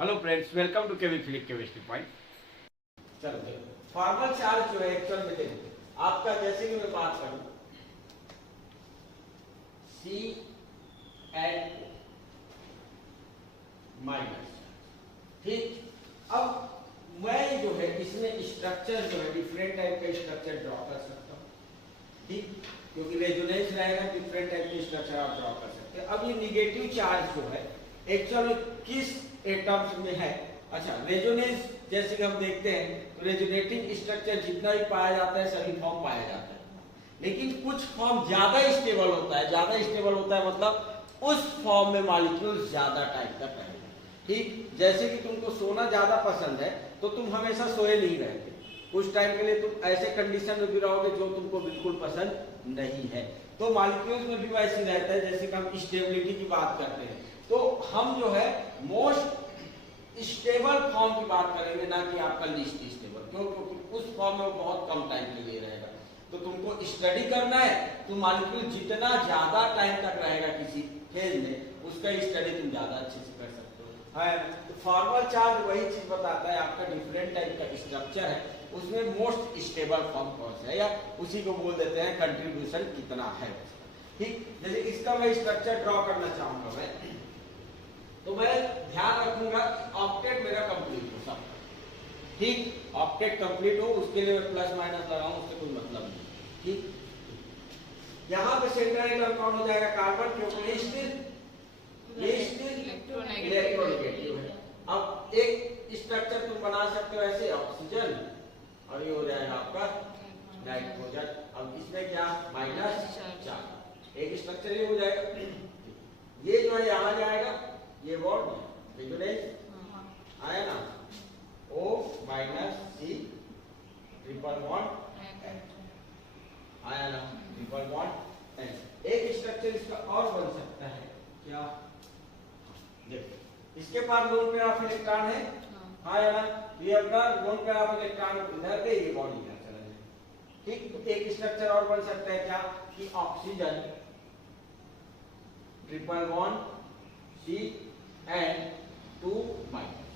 Hello friends, welcome to chemistry chemistry point. चलो देखो, formal charge जो है एक्चुअल में देखो आपका, जैसे कि मैं बात करूं सी एंड माइनस, ठीक। अब मैं जो है इसमें स्ट्रक्चर जो है डिफरेंट टाइप का स्ट्रक्चर ड्रॉ कर सकता हूं, ठीक, क्योंकि रेजोनेंस रहेगा, डिफरेंट टाइप के स्ट्रक्चर आप ड्रॉ कर सकते हैं। अब ये निगेटिव चार्ज जो है एक्चुअल में किस एटम्स में है? अच्छा, रेजोनेंस जैसे कि हम देखते हैं तो रेजोनेटिंग स्ट्रक्चर जितना भी पाया जाता है सभी फॉर्म पाया जाता है, लेकिन कुछ फॉर्म ज्यादा स्टेबल होता है। ज्यादा स्टेबल होता है मतलब उस फॉर्म में मॉलिक्यूल ज्यादा टाइम तक रहेगा, ठीक। जैसे कि तुमको सोना ज्यादा पसंद है तो तुम हमेशा सोए नहीं रहते, कुछ टाइम के लिए तुम ऐसे कंडीशन में भी रहोगे जो तुमको बिल्कुल पसंद नहीं है। तो मॉलिक्यूल्स में भी वैसे रहता है। जैसे कि हम स्टेबिलिटी की बात करते हैं तो हम जो है मोस्ट स्टेबल फॉर्म की बात करेंगे, ना कि आपका लीस्ट स्टेबल। क्यों? क्योंकि उस फॉर्म में वो बहुत कम टाइम के लिए रहेगा। तो तुमको स्टडी करना है तो मॉलिक्यूल जितना ज्यादा टाइम तक रहेगा किसी फेज में, उसका स्टडी तुम ज्यादा अच्छे से कर सकते हो। है तो फॉर्मल चार्ज वही चीज बताता है, आपका डिफरेंट टाइप का स्ट्रक्चर है, उसमें मोस्ट स्टेबल फॉर्म कौन सा है, या उसी को बोल देते हैं कंट्रीब्यूशन कितना है, ठीक। जैसे इसका मैं स्ट्रक्चर ड्रॉ करना चाहूंगा मैं, तो मैं ध्यान रखूंगा ऑक्टेट मेरा कंप्लीट हो सब, ठीक। ऑक्टेट कंप्लीट हो उसके लिए मैं प्लस माइनस लगाऊं, उससे कोई मतलब नहीं, ठीक। यहाँ पे सेंटर एटम कौन हो जाएगा? कार्बन, क्योंकि लिस्ट इलेक्ट्रोनेगेटिव है। अब एक स्ट्रक्चर तुम बना सकते हो ऐसे, ऑक्सीजन, और ये हो जाएगा आपका नाइट्रोजन। अब इसमें क्या? माइनस चार्ज, एक स्ट्रक्चर ये हो जाएगा। ये जो है यहाँ जाएगा, ये बॉन्ड रेजोनेंस आया ना, O minus C triple bond आया ना, ट्रिपल बॉन्ड। एक स्ट्रक्चर इसका और बन सकता है क्या? देखो, इसके पास लोन पेयर ऑफ इलेक्ट्रॉन है, आया ना, ये अपना लोन पेयर ऑफ इलेक्ट्रॉन इधर पे, ये बॉन्ड इधर चला जाए, ठीक। तो एक स्ट्रक्चर और बन सकता है क्या कि oxygen triple bond C and 2 minus,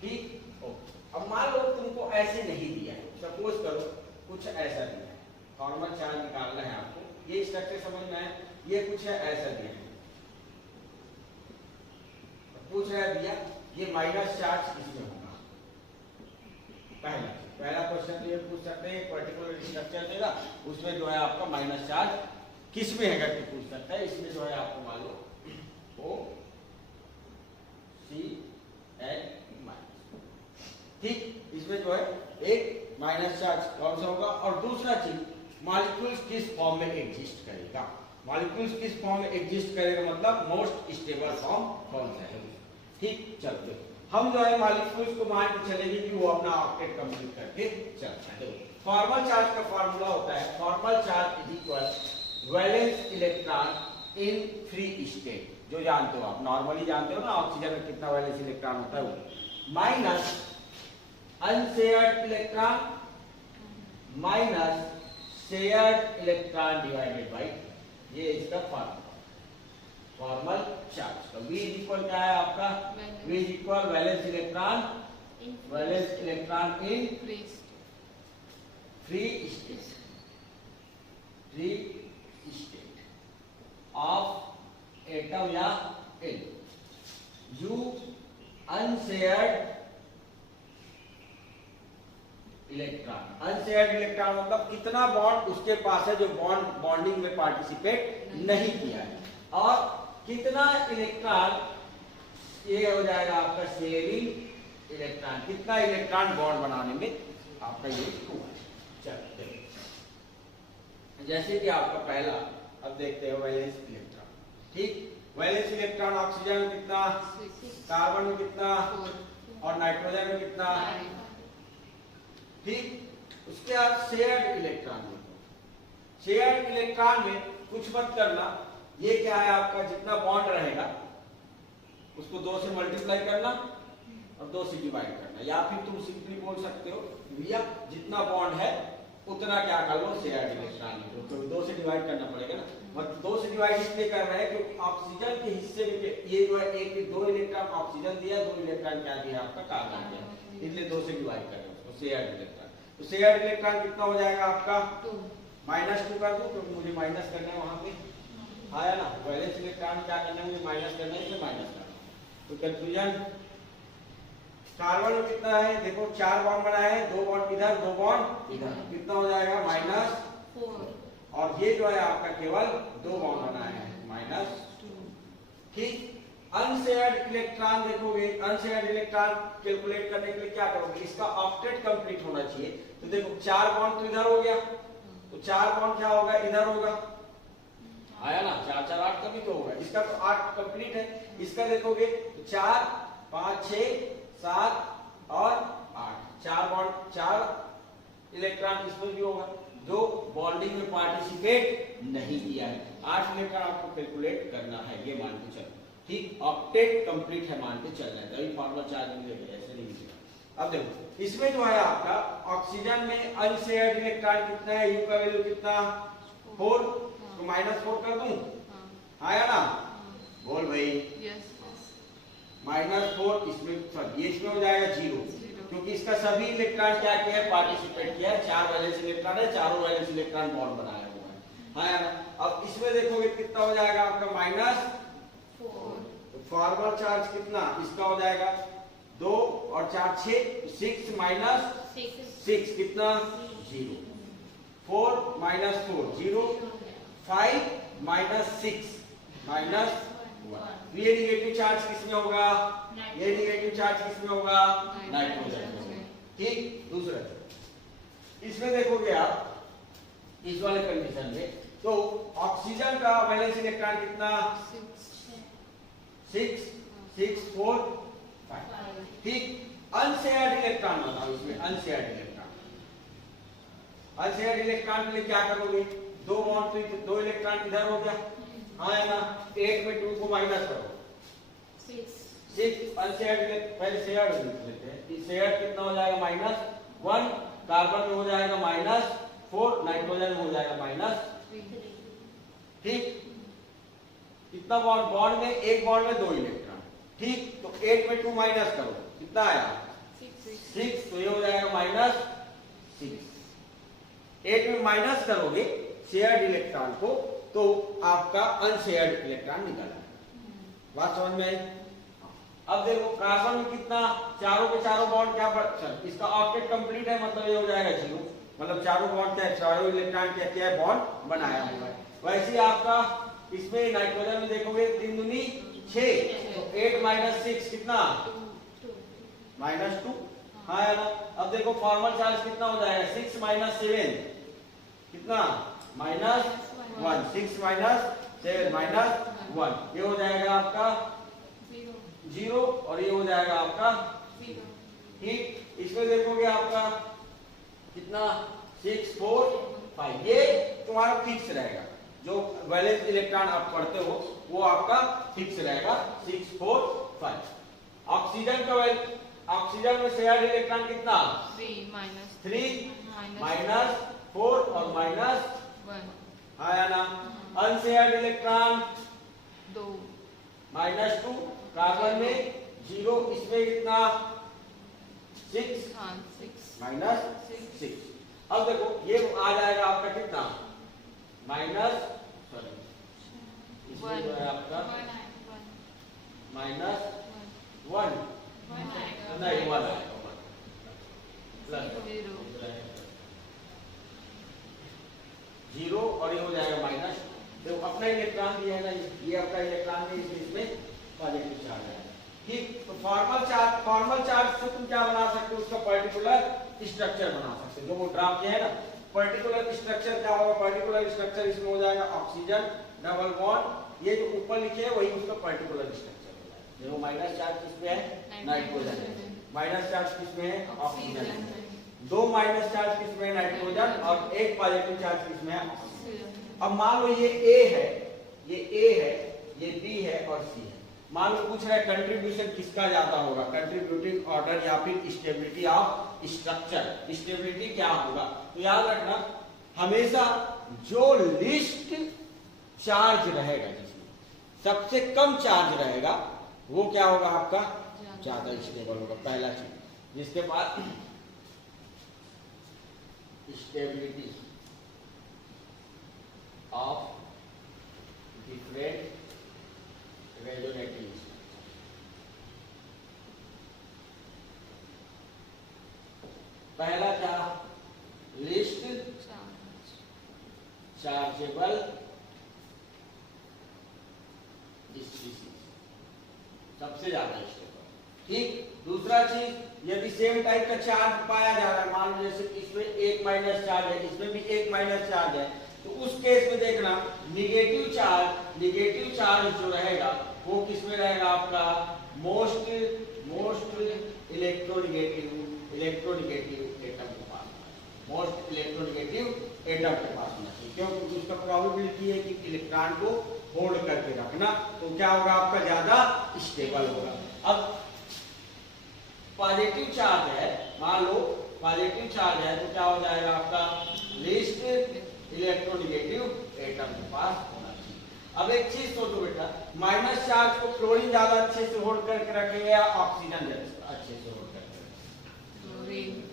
ठीक। अब मान लो तुमको ऐसे नहीं दिया है, सपोज करो कुछ ऐसा दिया है, फॉर्मल चार्ज निकालना है आपको, ये स्ट्रक्चर समझ में है, ये कुछ है ऐसा दिया है, पूछ रहा है दिया ये माइनस चार्ज इसमें होगा। पहला क्वेश्चन तो ये पूछ सकते हैं, पर्टिकुलर स्ट्रक्चर देगा उसमें जो है आपका माइनस चार्ज किस में है करके पूछ सकता है। इसमें जो है आपको मान लो O C एंड माइनस, ठीक। इसमें जो है एक माइनस चार्ज कौन सा होगा, और दूसरा चीज मॉलिक्यूल्स किस फॉर्म में एग्जिस्ट करेगा। मॉलिक्यूल्स किस फॉर्म में एग्जिस्ट करेगा मतलब मोस्ट स्टेबल फॉर्म कौन सा है, ठीक। चलो हम जो है मॉलिक्यूल्स को मान के चलेंगे कि वो अपना ऑक्टेट कंप्लीट करके चलता है। फॉर्मल चार्ज का फार्मूला होता है, formal charge is equal valence electron in free state, जो जानते हो आप, नॉर्मली जानते हो ना ऑक्सीजन में कितना वैलेंस इलेक्ट्रॉन होता है वो, minus unshared electron minus shared electron divided by, ये इसका फॉर्मल चार्ज का V इक्वल क्या है आपका? V equal valence electron in free state of atom या एल, U अनशेयर्ड इलेक्ट्रॉन मतलब कितना बॉन्ड उसके पास है जो बॉन्डिंग में पार्टिसिपेट नहीं किया है, और कितना इलेक्ट्रॉन, ये हो जाएगा आपका शेयरिंग इलेक्ट्रॉन, कितना इलेक्ट्रॉन बॉन्ड बनाने में आपका ये हुआ है। चलो जैसे कि आपका पहला, अब देखते हैं वैलेंस इलेक्ट्रॉन, ठीक। वैलेंस इलेक्ट्रॉन ऑक्सीजन में कितना, कार्बन में कितना, और नाइट्रोजन में कितना, ठीक। उसके बाद शेयर्ड इलेक्ट्रॉन में, शेयर्ड इलेक्ट्रॉन में कुछ मत करना, ये क्या है आपका, जितना बॉन्ड रहेगा उसको 2 से मल्टीप्लाई करना और 2 से डिवाइड करना, या फिर तुम सिंपली बोल सकते हो भैया जितना बॉन्ड है उतना क्या कर लो शेयर्ड इलेक्ट्रॉन लिख लो, क्योंकि 2 से डिवाइड करना पड़ेगा ना। मतलब 2 से डिवाइड इसलिए कर रहे हैं क्योंकि ऑक्सीजन के हिस्से में ये जो है एक 2 इलेक्ट्रॉन ऑक्सीजन दिया, 2 इलेक्ट्रॉन क्या दिया आपका कार्बन दिया, इसलिए 2 से डिवाइड कर रहे हैं उसको शेयर्ड इलेक्ट्रॉन। तो शेयर्ड इलेक्ट्रॉन कितना हो जाएगा आपका -2 कर दूं क्योंकि मुझे माइनस करना है वहां पे, आया ना। वैलेंस इलेक्ट्रॉन क्या करना है मुझे माइनस करना है, इसलिए माइनस करना है। तो कंफ्यूजन कार्बन में कितना है देखो 4 बॉन्ड बनाए हैं, 2 बॉन्ड इधर 2 बॉन्ड इधर, कितना हो जाएगा -4, और ये जो है आपका केवल 2 बॉन्ड बनाए हैं -2। ठीक, अनशेयर्ड इलेक्ट्रॉन देखोगे, अनशेयर्ड इलेक्ट्रॉन कैलकुलेट करने के लिए क्या करोगे, इसका ऑक्टेट कंप्लीट होना चाहिए। तो देखो 4 बॉन्ड तो इधर हो गया, तो 4 बॉन्ड क्या होगा इधर होगा, आया ना, 4 4 8 तभी तो होगा, इसका तो 8 कंप्लीट है। इसका देखोगे तो 4 5 6 7 और 8, 4 बॉन्ड 4 इलेक्ट्रॉन इसमें भी होगा जो बॉन्डिंग में पार्टिसिपेट नहीं किया है। 8 इलेक्ट्रॉन आपको कैलकुलेट करना है, ये मान के चलो। ठीक, ऑक्टेट कंप्लीट है मान के चलना है, तभी फॉर्मूला चार्ज मिलेगा, ऐसे नहीं मिलेगा। अब देखो इसमें जो है आपका ऑक्सीजन में अनशेयर्ड इलेक्ट्रॉन कितना है, यू का वैल्यू कितना 4, तो -4 कर दूं, आया ना, बोल भाई -4, इसमें सॉरी ये इसमें हो जाएगा 0, क्योंकि इसका सभी इलेक्ट्रॉन क्या किया है पार्टिसिपेट किया है, 4 वैलेंस इलेक्ट्रॉन है, चारों वैलेंस इलेक्ट्रॉन बॉन्ड बनाया हुआ है ना। अब इसमें देखोगे कितना हो जाएगा आपका -4, तो फॉर्मल चार्ज कितना इसका हो जाएगा 2 और 4 6, 6 -6 कितना 0, 4 -4 0, 5 -6 -1। ये निगेटिव चार्ज किसमें होगा, ये निगेटिव चार्ज किसमें होगा, नाइट्रोजन में। ठीक, दूसरा इसमें देखोगे आप इस वाले कंडीशन में, तो ऑक्सीजन का वैलेंस इलेक्ट्रॉन कितना 6 6 4 5। ठीक, अनशेयर्ड इलेक्ट्रॉन बताओ इसमें, अनशेयर्ड इलेक्ट्रॉन के लिए क्या करोगे, 2 बॉन्ड तो 2 इलेक्ट्रॉन इधर हो गया, हाँ है ना, 8 में 2 को माइनस करो 6 अनशेयर्ड, पहले शेयर्ड लिख लेते हैं, शेयर्ड कितना हो जाएगा -1, कार्बन में हो जाएगा -4, नाइट्रोजन में हो जाएगा -3। ठीक, कितना बॉन्ड, बॉन्ड में एक बॉन्ड में 2 इलेक्ट्रॉन। ठीक, तो 8 में 2 माइनस करो, कितना आया 6, तो ये हो जाएगा -6। 8 में माइनस करोगे शेयर्ड इलेक्ट्रॉन को, तो आपका अनशेयर्ड इलेक्ट्रॉन निकला। बात समझ में आई? अब देखो कार्बन में कितना, चारों के चारों बॉन्ड क्या इसका ऑक्टेट कंप्लीट है, मतलब ये हो जाएगा 0, मतलब चारों बॉन्ड क्या, चारों इलेक्ट्रॉन क्या है बॉन्ड बनाया हुआ है। वैसे ही आपका इसमें नाइट्रोजन में देखोगे 3 दूनी 6, तो 8 -6 कितना -2, हाँ है ना। अब देखो फॉर्मल चार्ज कितना हो जाएगा 6 - 7 कितना -1, 6 - 7 -1, ये हो जाएगा आपका 0 और ये हो जाएगा आपका 0। ठीक, इसमें देखोगे आपका कितना 6 4 5, ये तुम्हारा फिक्स रहेगा, जो वैलेंस इलेक्ट्रॉन आप पढ़ते हो वो आपका फिक्स रहेगा 6 4 5। ऑक्सीजन का ऑक्सीजन में शेयर्ड इलेक्ट्रॉन कितना 3 -4 और -1, आया ना। अनशेयर्ड इलेक्ट्रॉन 2 -2, कार्बन में 0, इसमें कितना 6 -6। अब देखो ये आ जाएगा आपका कितना इसमें जो है आपका -1 नहीं 1 आएगा, प्लस 0 और ये हो जाएगा माइनस। देखो अपना इलेक्ट्रॉन दिया है ना, ये अपना इलेक्ट्रॉन है, इसमें पॉजिटिव चार्ज है। ठीक, तो फॉर्मल चार्ज से तुम क्या बना सकते हो, उसका पर्टिकुलर स्ट्रक्चर बना सकते हो, जो वो ड्रा किया है ना। पर्टिकुलर स्ट्रक्चर क्या होगा, पर्टिकुलर स्ट्रक्चर इसमें हो जाएगा ऑक्सीजन डबल बॉन्ड, ये जो ऊपर लिखे है वही उसका पर्टिकुलर स्ट्रक्चर हो जाएगा। देखो माइनस चार्ज किसमें है, नाइट्रोजन है, माइनस चार्ज किसमें है, ऑक्सीजन है, 2 माइनस चार्ज किसमें है, नाइट्रोजन, और 1 पॉजिटिव चार्ज किसमें है, ऑक्सीजन। अब मान लो ये A है, ये A है, ये B है और C है, मान लो पूछ रहा है कंट्रीब्यूशन किसका ज्यादा होगा, कंट्रीब्यूटिंग ऑर्डर या फिर स्टेबिलिटी ऑफ स्ट्रक्चर, स्टेबिलिटी क्या होगा। तो याद रखना हमेशा जो लिस्ट चार्ज रहेगा, जिसमें सबसे कम चार्ज रहेगा वो क्या होगा आपका ज्यादा स्टेबल होगा, पहला चीज। जिसके बाद स्टेबिलिटी ऑफ डिफरेंट रेजोनेटिव, पहला क्या, लिस्ट चार्जेबल स्पीसीज, सबसे ज्यादा स्टेबल। ठीक, दूसरा चीज यदि सेम टाइप का चार्ज पाया जा रहा है, मान लो जैसे इसमें एक माइनस चार्ज है, इसमें भी एक माइनस चार्ज है, तो उस केस में देखना निगेटिव चार्ज जो रहेगा वो किसमें रहेगा आपका, मोस्ट इलेक्ट्रोनेगेटिव एटम के पास, मोस्ट इलेक्ट्रोनेगेटिव एटम के पास होना चाहिए। क्यों, क्योंकि उसका प्रोबेबिलिटी है कि इलेक्ट्रॉन को होल्ड करके रखना, तो क्या होगा आपका ज्यादा स्टेबल होगा। अब पॉजिटिव चार्ज है, मान लो पॉजिटिव चार्ज है, तो क्या हो जाएगा आपका लिस्ट इलेक्ट्रोनेगेटिव एटम के पास होना चाहिए। अब एक चीज सोचो बेटा, माइनस चार्ज को क्लोरीन ज्यादा अच्छे से होल्ड करके रखेगा या ऑक्सीजन अच्छे से होल्ड करके रखेगा?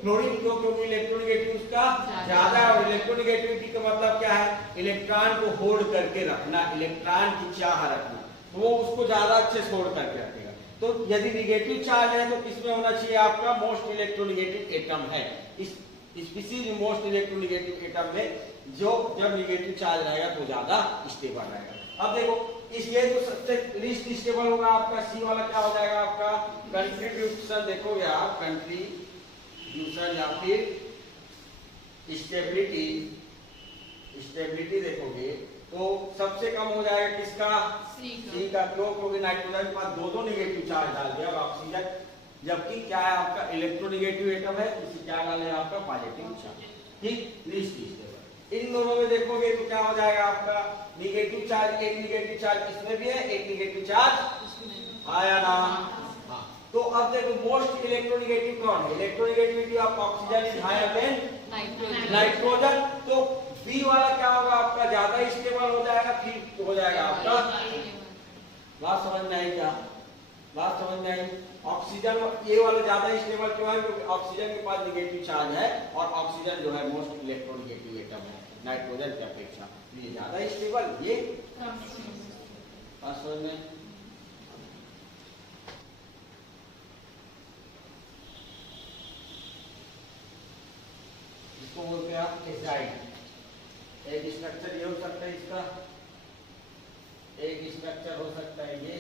क्लोरीन क्यों, क्योंकि इलेक्ट्रोनेगेटिव उसका ज्यादा है, और इलेक्ट्रोनेगेटिविटी का मतलब क्या है, इलेक्ट्रॉन को होल्ड करके रखना, इलेक्ट्रॉन की चाह रखना, तो वो उसको ज्यादा अच्छे से होल्ड करके रखेगा। तो यदि निगेटिव चार्ज है तो किसमें होना चाहिए आपका, मोस्ट इलेक्ट्रोनेगेटिव एटम है, इस स्पीसीज मोस्ट इलेक्ट्रोनेगेटिव एटम में जो जब निगेटिव चार्ज रहेगा तो ज्यादा स्टेबल रहेगा। अब देखो इसलिए तो सबसे लीस्ट स्टेबल होगा आपका सी वाला, क्या हो जाएगा आपका कंट्रीब्यूशन, देखोगे आप कंट्रीब्यूशन या फिर स्टेबिलिटी देखोगे तो सबसे कम हो जाएगा किसका, सी का। क्यों, क्योंकि नाइट्रोजन के पास दो निगेटिव चार्ज डाल दिया, और ऑक्सीजन जबकि क्या है आपका इलेक्ट्रोनेगेटिव एटम है, इसे क्या डाले आपका पॉजिटिव चार्ज। ठीक, लीस्ट स्टेबल। इन दोनों में देखोगे तो क्या हो जाएगा आपका निगेटिव चार्ज, एक निगेटिव चार्ज इसमें भी है, एक निगेटिव चार्ज आया ना। हाँ, तो अब देखो मोस्ट इलेक्ट्रोनेगेटिव कौन है, electronegativity of oxygen is higher than nitrogen, तो बी वाला क्या होगा आपका ज्यादा स्टेबल हो जाएगा, फिर हो जाएगा आपका। बात समझ में आई क्या, बात समझ में आई। ऑक्सीजन ये वाला ज्यादा स्टेबल क्यों है, क्योंकि ऑक्सीजन के पास निगेटिव चार्ज है, और ऑक्सीजन जो है मोस्ट इलेक्ट्रोनेगेटिव एटम है नाइट्रोजन की अपेक्षा, ये ज्यादा स्टेबल, ये बात समझ में। इसको बोलते हैं आप एजाइड। एक स्ट्रक्चर ये हो सकता है इसका, एक स्ट्रक्चर हो सकता है ये,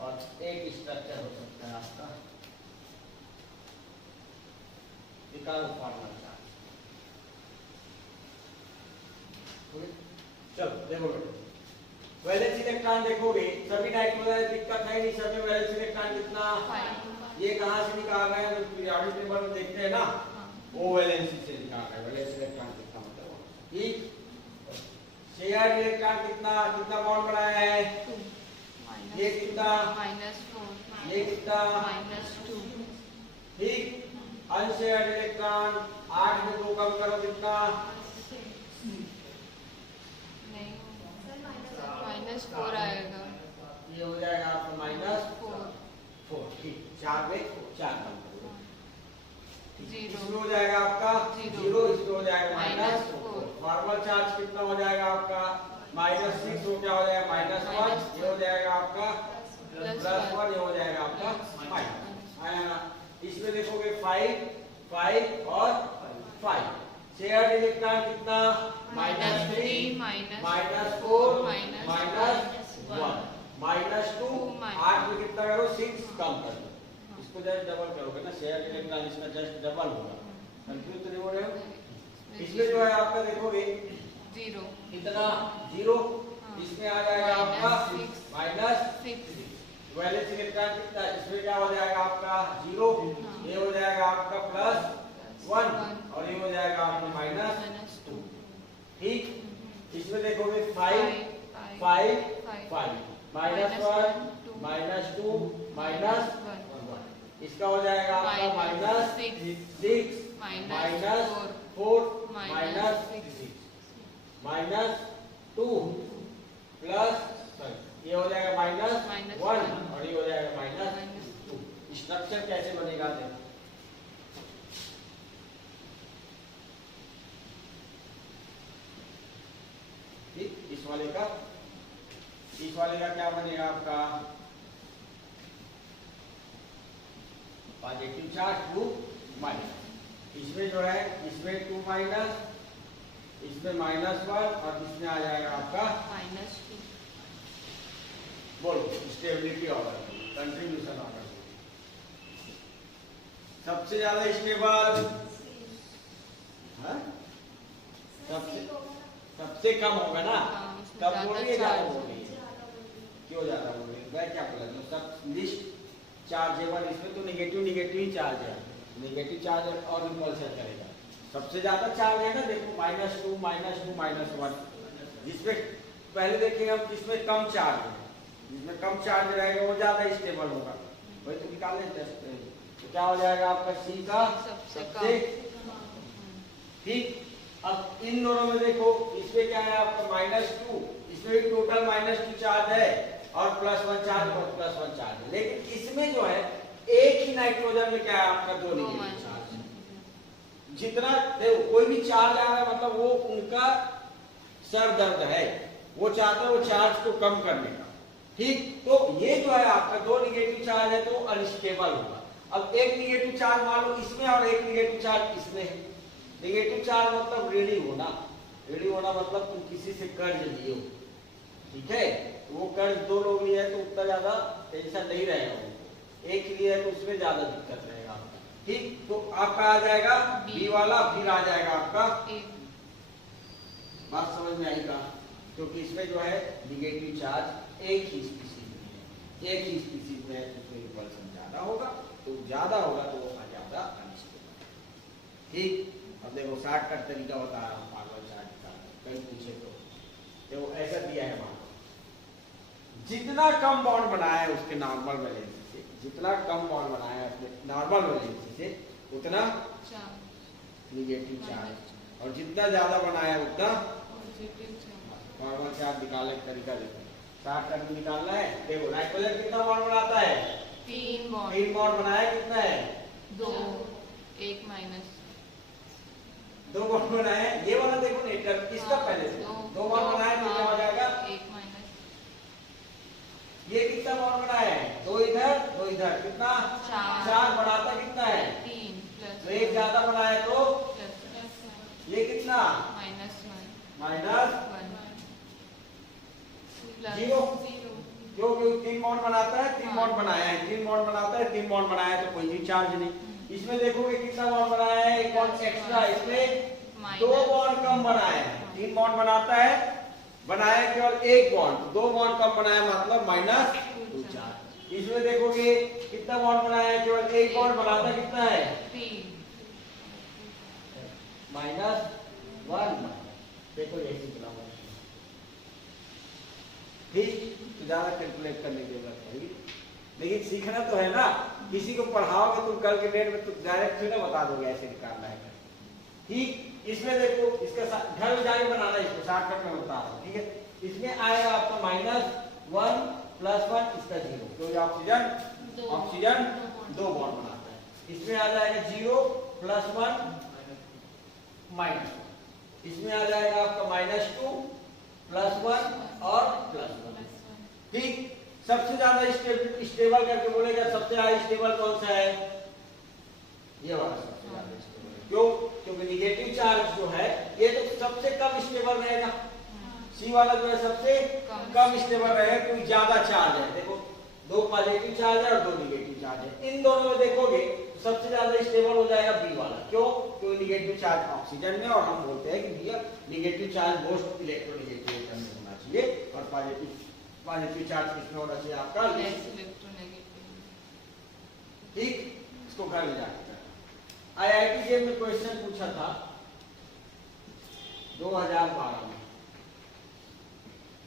और एक स्ट्रक्चर हो सकता है आपका, निकालो फॉर्मल चार्ज। चलो देखो बेटा, वैलेंस इलेक्ट्रॉन देखोगे सभी नाइट्रोजन दिक्कत है नहीं, सब में वैलेंस इलेक्ट्रॉन कितना, ये कहां से निकाल रहे हैं, तो पीरियोडिक टेबल में देखते हैं ना, वो वैलेंसी से निकाल रहे हैं, वैलेंस इलेक्ट्रॉन कितना मतलब। ठीक, शेयर इलेक्ट्रॉन कितना कितना बॉन्ड बनाया है, ये कितना -4, ये कितना -2। ठीक, अनशेयर्ड इलेक्ट्रॉन 8 में 2 कम करो कितना, नहीं -4 आएगा, ये हो जाएगा आपका -4। ठीक, 4 में 4 कम करो, इसमें हो जाएगा आपका 0, इसमें हो जाएगा -4। फॉर्मल चार्ज कितना हो जाएगा आपका -6, तो क्या हो जाएगा -1, ये हो जाएगा आपका +1, ये हो जाएगा आपका -, आया ना। इसमें देखोगे 5, 5 और 5। शेयर्ड इलेक्ट्रॉन कितना, -3, -4, -1, -2, 8 में कितना करो 6 कम कर दो, इसको जस्ट डबल करोगे ना, शेयर्ड इलेक्ट्रॉन इसमें जस्ट डबल होगा, कंफ्यूज तो नहीं हो रहे हो। इसमें जो है आपका देखोगे 0 कितना 0, इसमें आ जाएगा आपका -6। वैलेंस इलेक्ट्रॉन कितना, इसमें क्या हो जाएगा आपका 0, ये हो जाएगा आपका +1, और ये हो जाएगा आपका -2। ठीक, इसमें देखोगे 5, 5, 5, -1 -2 -1 इसका हो जाएगा आपका -6 -4 -2 प्लस ये हो जाएगा -1 और ये हो जाएगा -2। स्ट्रक्चर कैसे बनेगा देखो, ठीक। इस वाले का क्या बनेगा आपका पॉजिटिव चार्ज 2 माइनस, इसमें जो है इसमें 2 माइनस, इसमें -1 और इसमें आ जाएगा आपका -2 बोलो स्टेबिलिटी ऑर्डर, कंट्रीब्यूशन ऑर्डर। सबसे ज्यादा स्टेबल सबसे कम होगा ना, कब बोल रही है ज्यादा बोल रही है, क्यों ज्यादा बोल रही है, मैं क्या बोला तो सब लिस्ट चार्जेबल, इसमें तो नेगेटिव ही चार्ज है, नेगेटिव चार्ज और रिपल्शन करेगा। सबसे ज्यादा चार्ज है ना, देखो -2 -1, जिसमें पहले देखेंगे हम किसमें कम चार्ज है, जिसमें कम चार्ज रहेगा वो ज्यादा स्टेबल होगा, वही तो निकाल लेते हैं। तो क्या हो जाएगा आपका सी का सबसे ठीक। अब इन दोनों में देखो, इसमें क्या है आपका -2, इसमें भी टोटल -2 चार्ज है और +1 चार्ज और +1 चार्ज है, लेकिन इसमें जो है एक ही नाइट्रोजन में क्या है आपका 2 नेगेटिव चार्ज है। जितना देखो कोई भी चार्ज आ रहा है मतलब वो उनका सर दर्द है, वो चाहते हैं वो चार्ज को कम करने का, ठीक। तो ये जो है आपका 2 नेगेटिव चार्ज है तो अनस्टेबल होगा। अब एक नेगेटिव चार्ज मान लो इसमें और एक नेगेटिव चार्ज इसमें है। नेगेटिव चार्ज मतलब रेडी होना मतलब तुम किसी से कर्ज लियो, ठीक है, तो वो कर्ज 2 लोग लिए तो उतना ज्यादा टेंशन नहीं रहेगा, उनको एक लिए है तो उसमें ज्यादा दिक्कत रहेगा, ठीक। तो आपका आ जाएगा बी वाला, फिर आ जाएगा आपका बात समझ में आएगा, क्योंकि इसमें जो है नेगेटिव चार्ज एक ही स्पीशीज में है, उसमें रिपल्शन ज्यादा होगा, तो ज्यादा होगा तो वो ज्यादा अनस्टेबल, ठीक। अब देखो शॉर्ट कट तरीका बता रहा हूँ पागल चार्ज का, कहीं पूछे तो ऐसा दिया है मान, जितना कम बॉन्ड बनाया है उसके नॉर्मल वैलेंसी से, जितना कम बॉन्ड बनाया है अपने नॉर्मल वैलेंसी से उतना नेगेटिव चार्ज, और जितना ज्यादा बनाया है उतना नॉर्मल चार्ज। निकालने का तरीका देखो, शॉर्ट कट निकालना है। देखो नाइट्रोजन कितना बॉन्ड बनाता है 3 बॉन्ड बनाया, कितना है 2 1 माइनस 2 बॉन्ड बनाया, ये वाला देखो नेटवर्क इसका पहले से 2 बॉन्ड बनाया तो क्या हो जाएगा 1 माइनस, ये कितना बॉन्ड बनाया है 2 इधर कितना 4 बढ़ाता कितना है 3 प्लस, तो एक ज्यादा बनाया तो ये कितना -1 जीरो, जो 3 बॉन्ड बनाता है 3 बॉन्ड बनाया है 3 बॉन्ड बनाता है 3 बॉन्ड बनाया है तो कोई भी चार्ज नहीं। इसमें देखोगे कितना बॉन्ड बनाया है, एक बॉन्ड एक्स्ट्रा, इसमें 2 बॉन्ड कम बनाया है, 3 बॉन्ड बनाता है, बनाया केवल 1 बॉन्ड, 2 बॉन्ड कम बनाया मतलब -2 चार्ज। इसमें देखोगे कितना बॉन्ड बनाया है, केवल 1 बॉन्ड बनाता कितना है 3 -1, देखो यही निकला हुआ, ठीक। तो ज्यादा कैलकुलेट करने की जरूरत नहीं, लेकिन सीखना तो है ना, किसी को पढ़ाओगे तुम कल के डेट में तो डायरेक्ट ना बता दोगे ऐसे निकालना है, ठीक। इसमें देखो इसका घर में जाके बनाना है, इसको शॉर्टकट में बता रहा हूँ, ठीक है। इसमें आएगा आपका -1 +1, इसका 0, तो ऑक्सीजन 2 बॉन्ड बनाता है। इसमें आ जाएगा 0 +1 -1, इसमें आ जाएगा आपका -2 +1 और +1, ठीक। सबसे ज्यादा स्टेबल करके बोलेगा, सबसे हाई स्टेबल कौन सा है, ये वाला सबसे ज्यादा स्टेबल, क्यों, क्योंकि नेगेटिव चार्ज जो है ये तो सबसे कम स्टेबल रहेगा, सी वाला जो है सबसे कम स्टेबल रहेगा क्योंकि ज्यादा चार्ज है। देखो 2 पॉजिटिव चार्ज है और 2 नेगेटिव चार्ज है, इन दोनों में देखोगे तो सबसे ज्यादा स्टेबल हो जाएगा बी वाला, क्यों, क्योंकि नेगेटिव चार्ज ऑक्सीजन में, और हम बोलते हैं कि भैया नेगेटिव चार्ज मोस्ट इलेक्ट्रोनेगेटिव होना चाहिए और पॉजिटिव चार्ज किसमें होना चाहिए आपका, ठीक। इसको घर में जाकर IIT जेम में क्वेश्चन पूछा था 2012 में,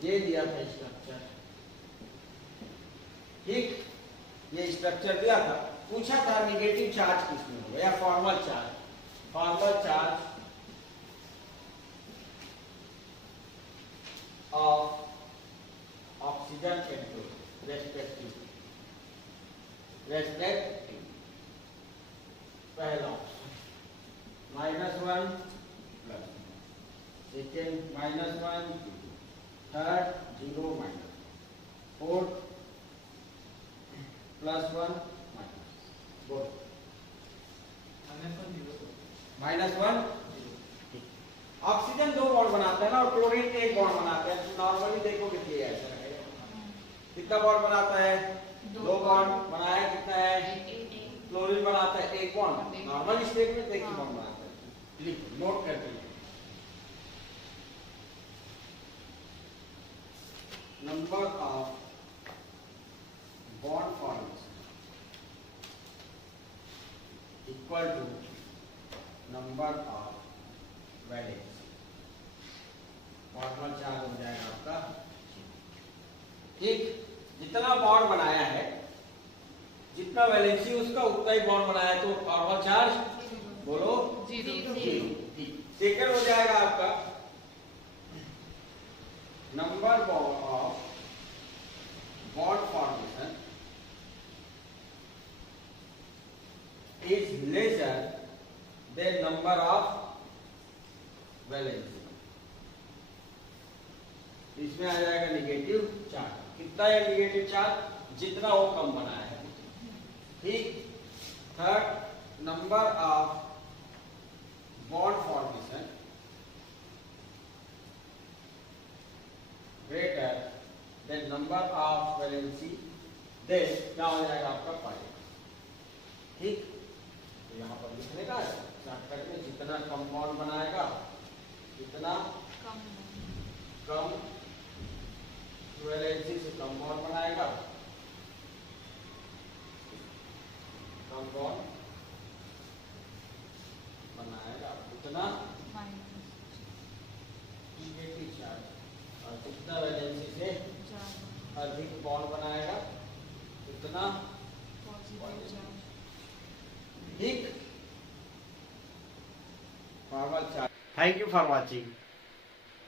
ये दिया था स्ट्रक्चर, ठीक, ये स्ट्रक्चर दिया था, पूछा था निगेटिव चार्ज किसमें होगा या formal charge of oxygen and respective पहला -1 plus second -1 third 0 minus fourth +1 -1 oxygen 2 bond बनाता है ना और क्लोरीन 1 बॉन्ड बनाता है। तो नॉर्मली देखोगे कि ऐसा रहेगा। कितना बॉन्ड बनाता है? 2 बॉन्ड बनाया। कितना है? क्लोरीन बनाता है 1 बॉन्ड। नॉर्मल स्टेट में 1 बॉन्ड बनाता है। लिखो, नोट करते हैं। Number of bond formation equal to number of valence. Formal charge हो जाएगा आपका, ठीक, जितना बॉन्ड बनाया है, जितना वैलेंसी उसका उतना ही बॉन्ड बनाया है, तो फॉर्मल चार्ज बोलो 0। सेकेंड हो जाएगा आपका number of bond formation is lesser than number of valency. इसमें आ जाएगा निगेटिव चार्ज। कितना है निगेटिव चार्ज? जितना वो कम बनाया है, ठीक। Third, number of bond formation greater than number of valency, then क्या हो जाएगा आपका पाई, ठीक। तो यहाँ पर लिखने का है शॉर्टकट में, जितना कम बॉन्ड बनाएगा जितना कम वैलेंसी से कम बॉन्ड बनाएगा, कम बॉन्ड बनाएगा उतना निगेटिव चार्ज, और जितना वैलेंसी से अधिक बॉन्ड बनाएगा उतना ठीक। Formal charge. Thank you for watching.